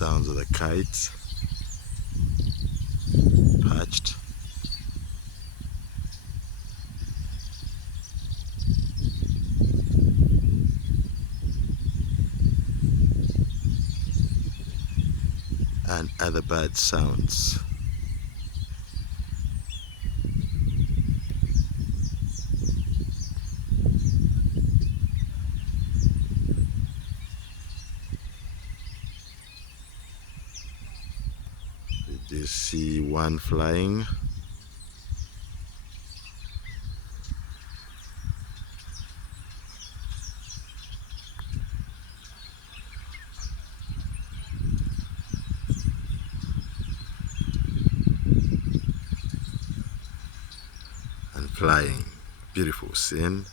sounds of the kites perched. And other bird sounds. Did you see one flying? And flying. Beautiful scene.